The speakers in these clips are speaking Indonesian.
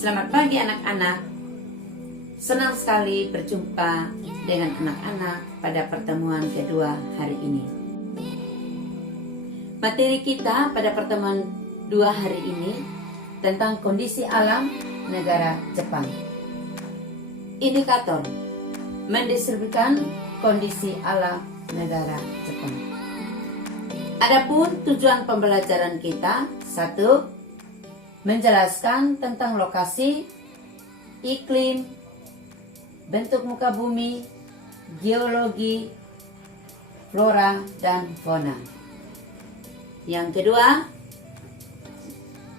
Selamat pagi anak-anak. Senang sekali berjumpa dengan anak-anak pada pertemuan kedua hari ini. Materi kita pada pertemuan dua hari ini tentang kondisi alam negara Jepang. Indikator mendeskripsikan kondisi alam negara Jepang. Adapun tujuan pembelajaran kita, 1. Menjelaskan tentang lokasi, iklim, bentuk muka bumi, geologi, flora, dan fauna. Yang kedua,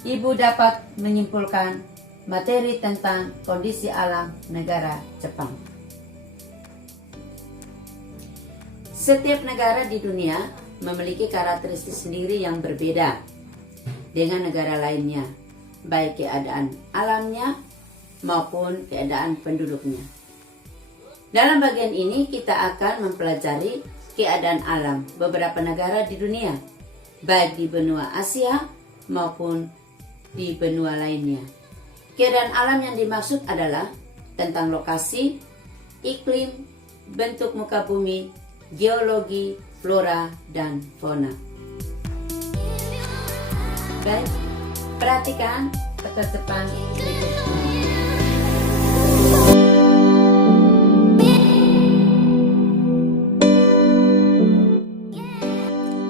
Ibu dapat menyimpulkan materi tentang kondisi alam negara Jepang. Setiap negara di dunia memiliki karakteristik sendiri yang berbeda dengan negara lainnya, baik keadaan alamnya maupun keadaan penduduknya. Dalam bagian ini kita akan mempelajari keadaan alam beberapa negara di dunia, baik di benua Asia maupun di benua lainnya. Keadaan alam yang dimaksud adalah tentang lokasi, iklim, bentuk muka bumi, geologi, flora, dan fauna. Baik, perhatikan ketertiban berikut ini.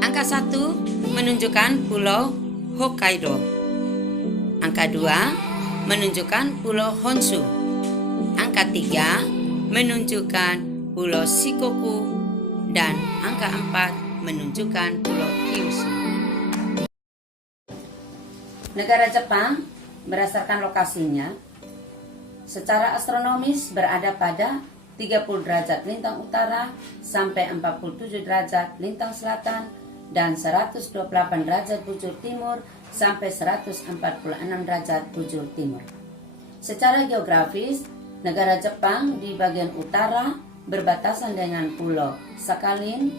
Angka 1 menunjukkan Pulau Hokkaido. Angka 2 menunjukkan Pulau Honshu. Angka 3 menunjukkan Pulau Shikoku. Dan angka 4 menunjukkan Pulau Kyushu. Negara Jepang berdasarkan lokasinya secara astronomis berada pada 30 derajat lintang utara sampai 47 derajat lintang selatan dan 128 derajat bujur timur sampai 146 derajat bujur timur. Secara geografis, negara Jepang di bagian utara berbatasan dengan Pulau Sakhalin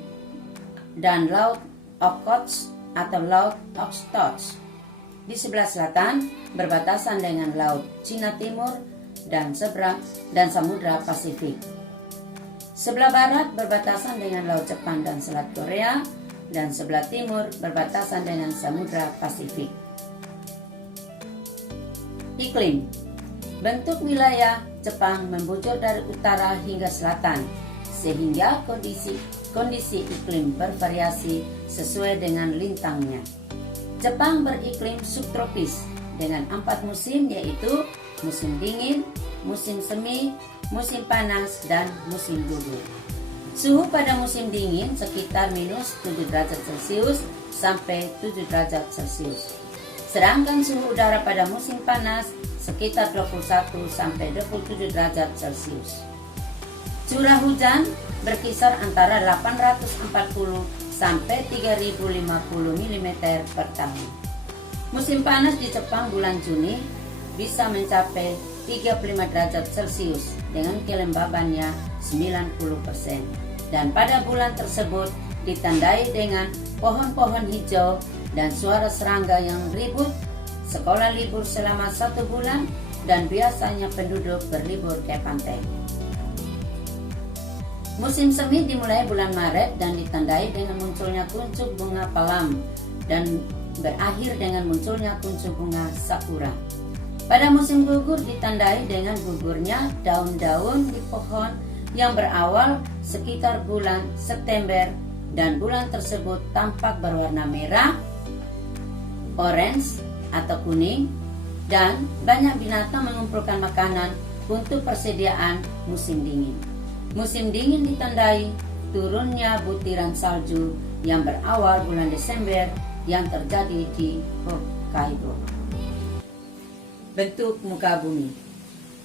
dan Laut Okhotsk atau Laut Okhotsk. Di sebelah selatan berbatasan dengan Laut Cina Timur dan Samudra Pasifik. Sebelah barat berbatasan dengan Laut Jepang dan Selat Korea, dan sebelah timur berbatasan dengan Samudra Pasifik. Iklim. Bentuk wilayah Jepang membujur dari utara hingga selatan, sehingga kondisi iklim bervariasi sesuai dengan lintangnya. Jepang beriklim subtropis dengan 4 musim, yaitu musim dingin, musim semi, musim panas, dan musim gugur. Suhu pada musim dingin sekitar minus 7 derajat Celcius sampai 7 derajat Celcius. Sedangkan suhu udara pada musim panas sekitar 21 sampai 27 derajat Celcius. Curah hujan berkisar antara 840 sampai 3050 mm per tahun. Musim panas di Jepang bulan Juni bisa mencapai 35 derajat Celcius dengan kelembabannya 90%. Dan pada bulan tersebut ditandai dengan pohon-pohon hijau dan suara serangga yang ribut, sekolah libur selama 1 bulan, dan biasanya penduduk berlibur ke pantai. Musim semi dimulai bulan Maret dan ditandai dengan munculnya kuncup bunga palam dan berakhir dengan munculnya kuncup bunga sakura. Pada musim gugur ditandai dengan gugurnya daun-daun di pohon yang berawal sekitar bulan September, dan bulan tersebut tampak berwarna merah, orange atau kuning, dan banyak binatang mengumpulkan makanan untuk persediaan musim dingin. Musim dingin ditandai turunnya butiran salju yang berawal bulan Desember yang terjadi di Hokkaido. Bentuk muka bumi.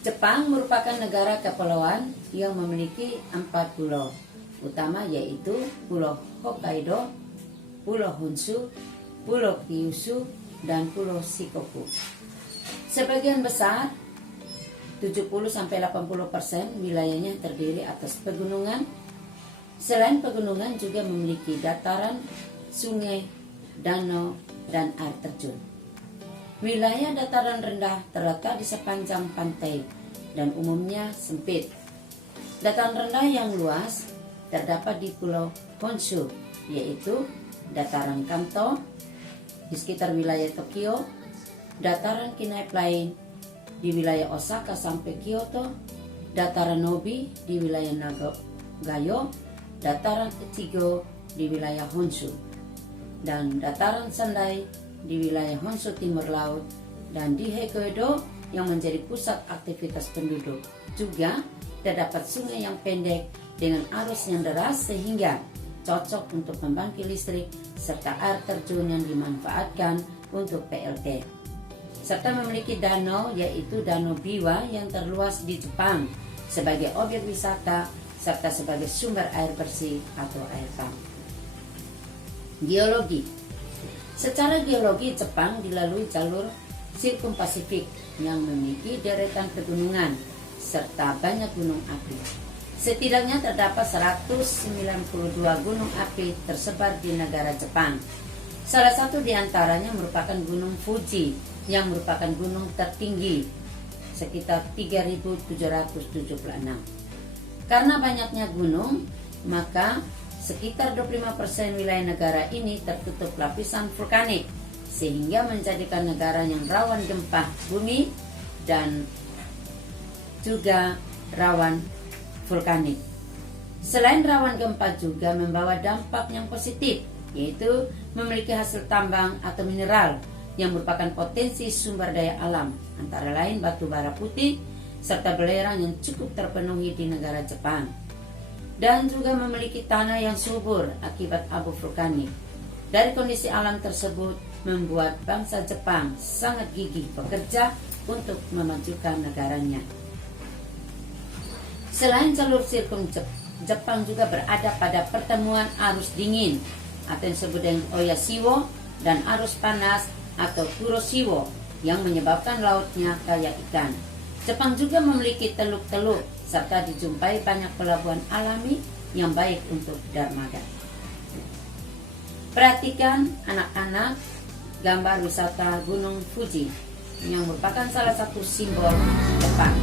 Jepang merupakan negara kepulauan yang memiliki 4 pulau utama, yaitu Pulau Hokkaido, Pulau Honshu, Pulau Kyushu, dan Pulau Shikoku. Sebagian besar 70-80% wilayahnya terdiri atas pegunungan. Selain pegunungan juga memiliki dataran, sungai, danau, dan air terjun. Wilayah dataran rendah terletak di sepanjang pantai dan umumnya sempit. Dataran rendah yang luas terdapat di Pulau Honshu, yaitu dataran Kanto di sekitar wilayah Tokyo, dataran Kinai Plain di wilayah Osaka sampai Kyoto, dataran Nobi di wilayah Nagagayo, dataran Echigo di wilayah Honshu, dan dataran Sendai di wilayah Honshu Timur Laut, dan di Hokkaido yang menjadi pusat aktivitas penduduk. Juga terdapat sungai yang pendek dengan arus yang deras sehingga cocok untuk pembangkit listrik serta air terjun yang dimanfaatkan untuk PLT. Serta memiliki danau yaitu Danau Biwa yang terluas di Jepang sebagai objek wisata serta sebagai sumber air bersih atau air pump. Geologi. Secara geologi Jepang dilalui jalur Sirkum Pasifik yang memiliki deretan pegunungan serta banyak gunung api. Setidaknya terdapat 192 gunung api tersebar di negara Jepang. Salah satu di antaranya merupakan Gunung Fuji yang merupakan gunung tertinggi sekitar 3.776. Karena banyaknya gunung, maka sekitar 25% wilayah negara ini tertutup lapisan vulkanik sehingga menjadikan negara yang rawan gempa bumi dan juga rawan vulkanik. Selain rawan gempa juga membawa dampak yang positif, yaitu memiliki hasil tambang atau mineral yang merupakan potensi sumber daya alam, antara lain batu bara putih serta belerang yang cukup terpenuhi di negara Jepang, dan juga memiliki tanah yang subur akibat abu vulkanik. Dari kondisi alam tersebut membuat bangsa Jepang sangat gigih bekerja untuk memajukan negaranya. Selain jalur sirkum, Jepang juga berada pada pertemuan arus dingin atau yang disebut dengan Oyashiwo dan arus panas atau Kuroshiwo yang menyebabkan lautnya kaya ikan. Jepang juga memiliki teluk-teluk serta dijumpai banyak pelabuhan alami yang baik untuk dermaga. Perhatikan anak-anak gambar wisata Gunung Fuji yang merupakan salah satu simbol Jepang.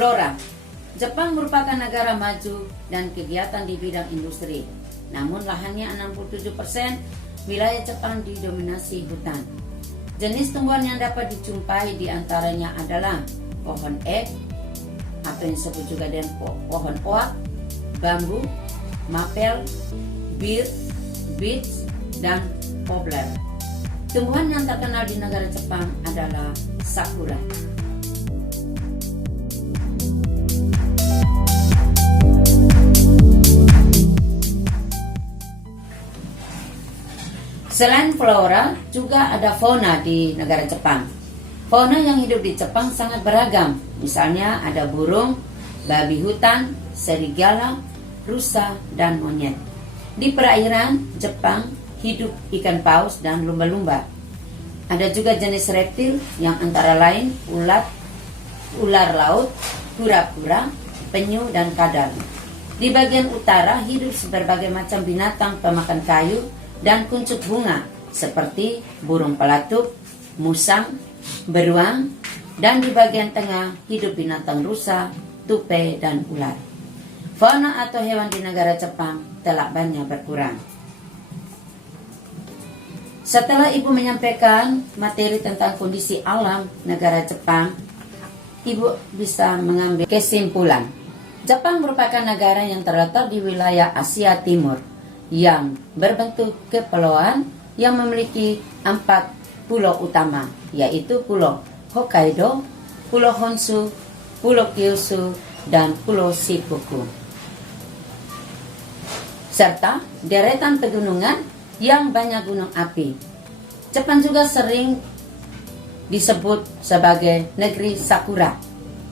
Flora. Jepang merupakan negara maju dan kegiatan di bidang industri. Namun lahannya 67%, wilayah Jepang didominasi hutan. Jenis tumbuhan yang dapat dijumpai diantaranya adalah pohon ek atau yang disebut juga dengan pohon oak, bambu, mapel, bir, beech, dan poplar. Tumbuhan yang terkenal di negara Jepang adalah sakura. Selain flora, juga ada fauna di negara Jepang. Fauna yang hidup di Jepang sangat beragam. Misalnya ada burung, babi hutan, serigala, rusa, dan monyet. Di perairan Jepang hidup ikan paus dan lumba-lumba. Ada juga jenis reptil yang antara lain ular laut, kura-kura, penyu, dan kadal. Di bagian utara hidup berbagai macam binatang pemakan kayu dan kuncup bunga seperti burung pelatuk, musang, beruang, dan di bagian tengah hidup binatang rusa, tupai, dan ular. Fauna atau hewan di negara Jepang telah banyak berkurang. Setelah Ibu menyampaikan materi tentang kondisi alam negara Jepang, Ibu bisa mengambil kesimpulan. Jepang merupakan negara yang terletak di wilayah Asia Timur yang berbentuk kepulauan yang memiliki 4 pulau utama, yaitu Pulau Hokkaido, Pulau Honshu, Pulau Kyushu, dan Pulau Shikoku, serta deretan pegunungan yang banyak gunung api. Jepang juga sering disebut sebagai negeri sakura.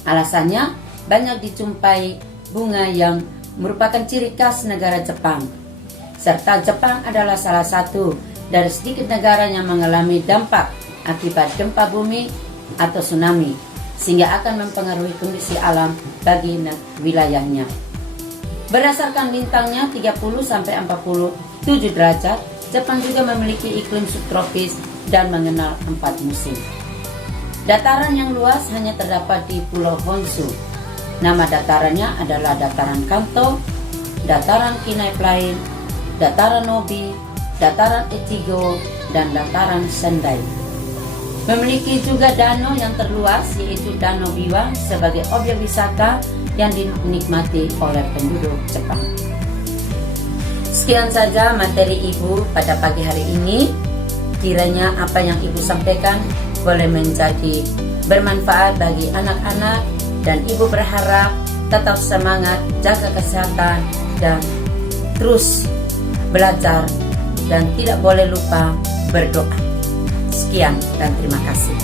Alasannya banyak dijumpai bunga yang merupakan ciri khas negara Jepang. Serta Jepang adalah salah satu dari sedikit negara yang mengalami dampak akibat gempa bumi atau tsunami, sehingga akan mempengaruhi kondisi alam bagi wilayahnya. Berdasarkan bintangnya 30-47 derajat, Jepang juga memiliki iklim subtropis dan mengenal 4 musim. Dataran yang luas hanya terdapat di Pulau Honshu. Nama datarannya adalah Dataran Kanto, Dataran Kinai Plain, Dataran Nobi, Dataran Echigo, dan Dataran Sendai. Memiliki juga danau yang terluas, yaitu Danau Biwa, sebagai objek wisata yang dinikmati oleh penduduk Jepang. Sekian saja materi Ibu pada pagi hari ini. Kiranya apa yang Ibu sampaikan boleh menjadi bermanfaat bagi anak-anak, dan Ibu berharap tetap semangat, jaga kesehatan, dan terus belajar, dan tidak boleh lupa berdoa. Sekian dan terima kasih.